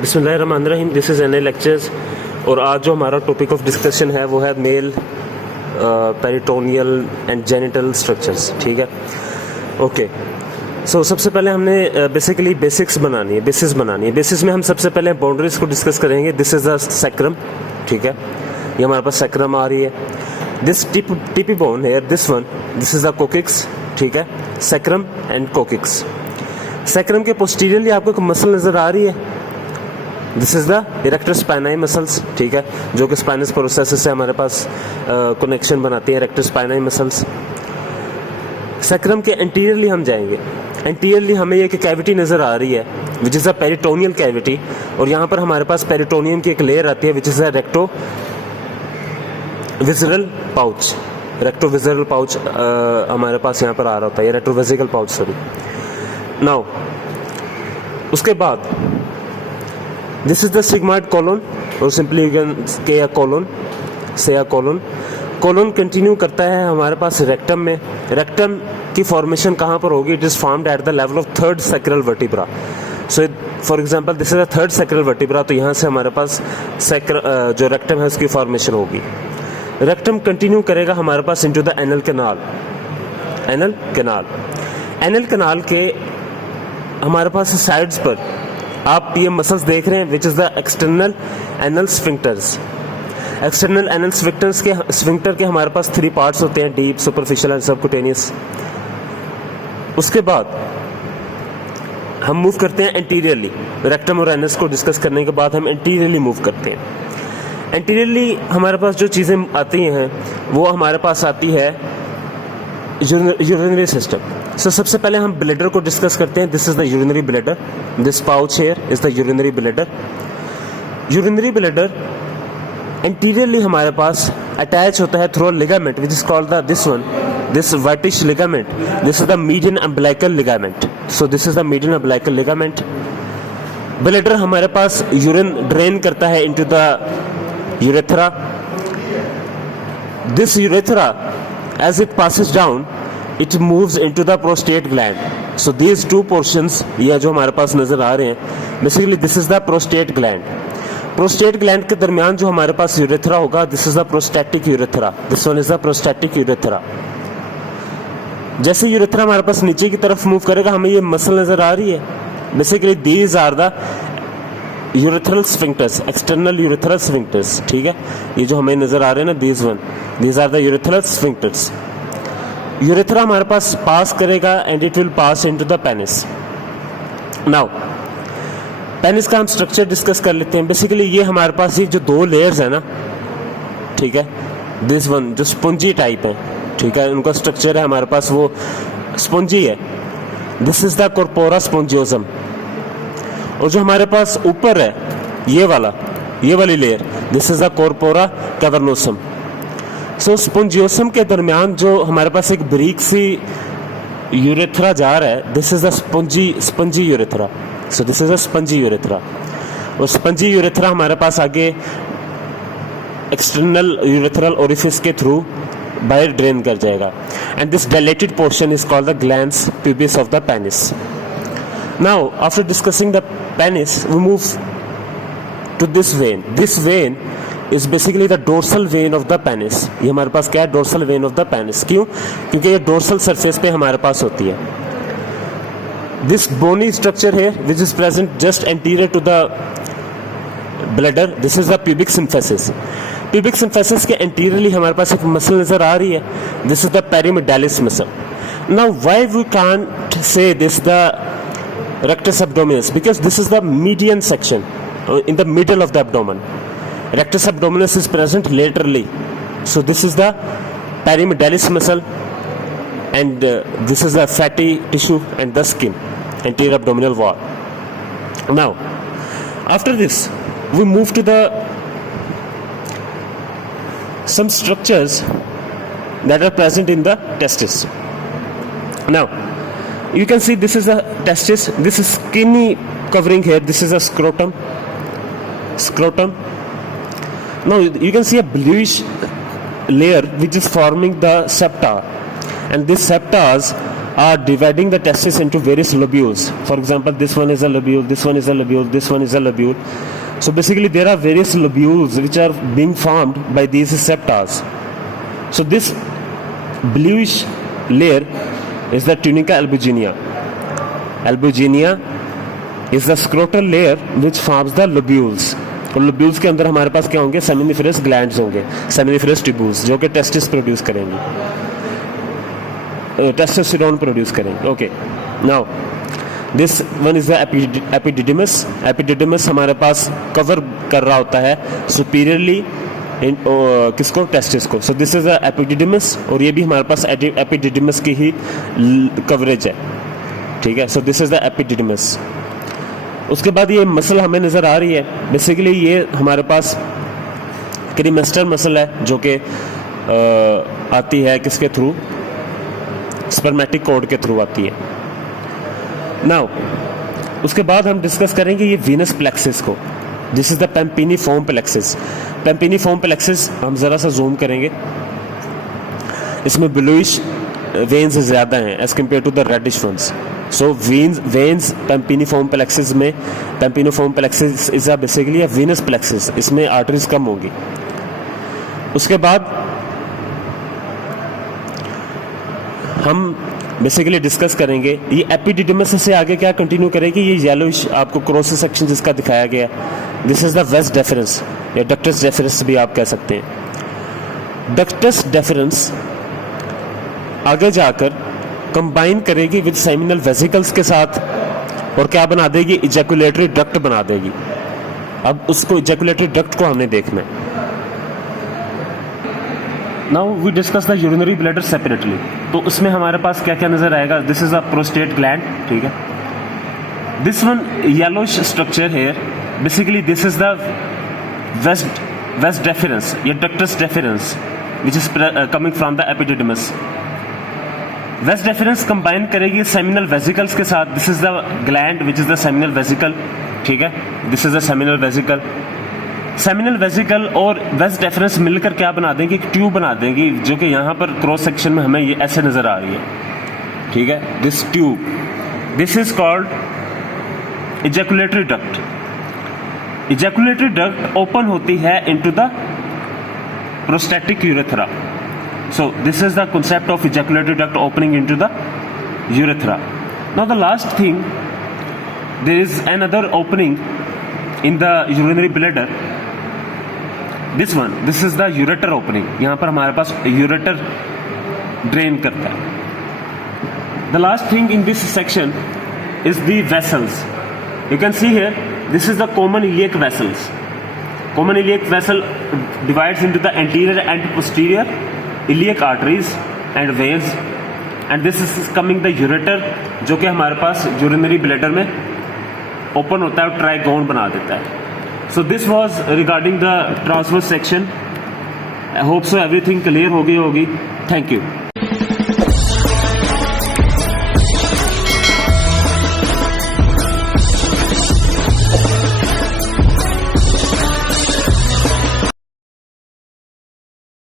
बिस्मिल्लाहिर्रहमानिर्रहीम, this is NA lectures. और आज जो हमारा टॉपिक ऑफ डिस्कशन है वो है male peritoneal and genital structures. ठीक है, ओके। सो सबसे पहले हमने बेसिकली बेसिस बनानी है। बेसिस में हम सबसे पहले बाउंड्रीज को डिस्कस करेंगे। दिस इज़ द सैक्रम, ठीक है, ये हमारे पास सैक्रम आ रही है। दिस टिपी बोन है, दिस इज़ द कोकिक्स, ठीक है, सैक्रम एंड कोकिक्स। सैक्रम के पोस्टीरियरली आपको एक मसल नज़र आ रही है, this is the erector spinae muscles, ठीक है, जो कि स्पाइनस प्रोसेस से हमारे पास कनेक्शन बनाती है, इरेक्टर स्पाइनाई मसल्स। सैक्रम के एंटीरियरली हम जाएंगे। एंटीरियरली हमें एक कैविटी नज़र आ रही है which is a peritoneal cavity, और यहाँ पर हमारे पास पेरिटोनियम की एक लेयर आती है which is a rectovesical pouch. Rectovesical pouch हमारे पास यहाँ पर आ रहा होता है, रेक्टोवेजिकल पाउच, सॉरी। नाउ उसके बाद this is the sigmoid colon, और सिंपली यू कैन के अ कॉलोन, से अ कॉलोन। कॉलोन कंटिन्यू करता है हमारे पास रेक्टम में। रेक्टम की फॉर्मेशन कहाँ पर होगी? It is formed at the level of third sacral vertebra. So for example this is the third sacral vertebra, तो यहाँ से हमारे पास जो रेक्टम है उसकी फॉर्मेशन होगी। रेक्टम कंटिन्यू करेगा हमारे पास into the anal canal. Anal canal के हमारे पास साइड्स पर आप ये मसल्स देख रहे हैं विच is the external anal sphincters. External anal sphincter के हमारे पास 3 पार्ट्स होते हैं, डीप, सुपरफिशियल एंड सबक्यूटेनियस। उसके बाद हम मूव करते हैं एंटीरियरली। रेक्टम और एनस को डिस्कस करने के बाद हम एंटीरियरली मूव करते हैं। एंटीरियरली हमारे पास जो चीज़ें आती हैं वो हमारे पास आती है यूरिनरी सिस्टम। सो सबसे पहले हम ब्लैडर को डिस्कस करते हैं। This is the urinary bladder, this pouch here is the urinary bladder. Urinary bladder anteriorly हमारे पास अटैच होता है through a ligament which is called the this वर्टिश ligament. This is the median umbilical ligament. So this is the median umbilical ligament. Bladder हमारे पास urine drain करता है into the urethra. This urethra as it passes down it moves into the prostate gland. So these two portions ये जो हमारे पास नजर आ रहे हैं, basically this is the prostate gland. Prostate gland के दरमियान जो हमारे पास यूरेथ्रा होगा, this is the prostatic urethra. This one is the prostatic urethra. जैसे यूरेथ्रा हमारे पास नीचे की तरफ मूव करेगा, हमें ये मसल नजर आ रही है। Basically these are the urethral sphincters, external urethral sphincters, ठीक है, ये जो हमें नजर आ रहे हैं ना, these are the urethral sphincters. Urethra हमारे पास पास करेगा and it will pass into the penis. Now penis का हम स्ट्रक्चर डिस्कस कर लेते हैं। बेसिकली ये हमारे पास ये जो 2 लेयर्स है ना, ठीक है, दिस वन जो स्पंजी टाइप है, ठीक है, उनका स्ट्रक्चर है हमारे पास वो स्पंजी है। This is the corpora spongiosum. और जो हमारे पास ऊपर है ये वाली layer, this is the corpora cavernosum. So spongiosum के दरमियान जो हमारे पास एक ब्रीक सी यूरेथ्रा जा रहा है, this is the spongy urethra. So this is the spongy urethra. और स्पंजी यूरेथ्रा हमारे पास आगे एक्सटर्नल यूरेथ्रल ओरिफिस के थ्रू बाहर ड्रेन कर जाएगा। And this dilated portion is called the glands pubis of the penis. Now, after discussing the penis, we move to this vein. This vein is basically the dorsal vein of the penis. ये हमारे पास क्या है? Dorsal vein of the penis. क्यों? क्योंकि ये dorsal surface पे हमारे पास होती है। This bony structure here, which is present just anterior to the bladder, this is the pubic symphysis. Pubic symphysis के anteriorly हमारे पास एक मसल नजर आ रही है. This is the perimedallis muscle. Now, why we can't say this the rectus abdominis? Because this is the median section in the middle of the abdomen. Rectus abdominis is present laterally. So this is the perimedallis muscle, and this is the fatty tissue and the skin, anterior abdominal wall. Now, after this, we move to the some structures that are present in the testis. Now, you can see this is a testis. This is skinny covering here. This is a scrotum. Now you can see a bluish layer which is forming the septa, and these septas are dividing the testis into various lobules. For example, this one is a lobule, this one is a lobule, this one is a lobule. So basically there are various lobules which are being formed by these septas. So this bluish layer is the tunica albuginea. Albuginea is the scrotal layer which forms the lobules. और lobules के अंदर हमारे पास क्या होंगे, seminiferous glands होंगे, seminiferous tubules, जो कि टेस्टिस प्रोड्यूस करेंगे, टेस्टोस्टेरोन प्रोड्यूस करेंगे. Okay, now this one is the epididymis. Epididymis हमारे पास कवर कर रहा होता है सुपीरियरली किसको, टेस्टिस को. सो दिस इज द एपिडिडिमस, और ये भी हमारे पास एपिडिडिमस की ही कवरेज है. ठीक है, सो दिस इज द एपिडिडिमस. उसके बाद ये मसल हमें नज़र आ रही है. बेसिकली ये हमारे पास क्रीमेस्टर मसल है जो कि आती है किसके थ्रू, स्पर्मेटिक कॉर्ड के थ्रू आती है. नाउ उसके बाद हम डिस्कस करेंगे ये वीनस प्लेक्सिस को. This is the pampiniform plexus. Pampiniform plexus हम ज़रा सा जूम करेंगे. इसमें ब्लूइश वेन्स ज़्यादा हैं as compare to the reddish ones. So veins pampiniform plexus में, pampiniform plexus is a basically a venous plexus, इसमें आर्टरीज कम होगी. उसके बाद हम बेसिकली डिस्कस करेंगे ये एपिडिडिमस से आगे क्या कंटिन्यू करेगी. ये येलोइश आपको क्रॉस सेक्शन जिसका दिखाया गया, this is the vas deferens या डक्टस डेफरेंस भी आप कह सकते हैं. डक्टस डेफरेंस आगे जाकर कंबाइन करेगी विद सेमिनल वेसिकल्स के साथ और क्या बना देगी, इजैकुलेटरी डक्ट बना देगी. अब उसको इजैकुलेटरी डक्ट को हमने देखना है. Now we discuss the urinary bladder separately. तो उसमें हमारे पास क्या क्या नजर आएगा. This is a prostate gland. ठीक है, this one yellowish structure here. Basically this is the vas deferens या ductus deferens which is coming from the epididymis. Vas deferens combine करेगी सेमिनल वेसिकल्स के साथ. This is the gland which is the seminal vesicle. ठीक है, this is the seminal vesicle. Seminal vesicle और vas deferens मिलकर क्या बना देंगे, एक ट्यूब बना देंगी जो कि यहाँ पर क्रॉस सेक्शन में हमें ये ऐसे नजर आ रही है. ठीक है, this tube, this is called ejaculatory duct. Ejaculatory duct open होती है into the prostatic urethra. So this is the concept of ejaculatory duct opening into the urethra. Now the last thing, there is another opening in the urinary bladder. This one, this is the ureter opening. यहाँ पर हमारे पास ureter drain करता है. The last thing in this section is the vessels. You can see here, this is the common iliac vessels. Common iliac vessel divides into the anterior and posterior iliac arteries and veins, and this is coming the ureter जो कि हमारे पास urinary bladder में open होता है और trigon बना देता है. So this was regarding the transverse section. I hope so everything clear हो गई होगी. Thank you.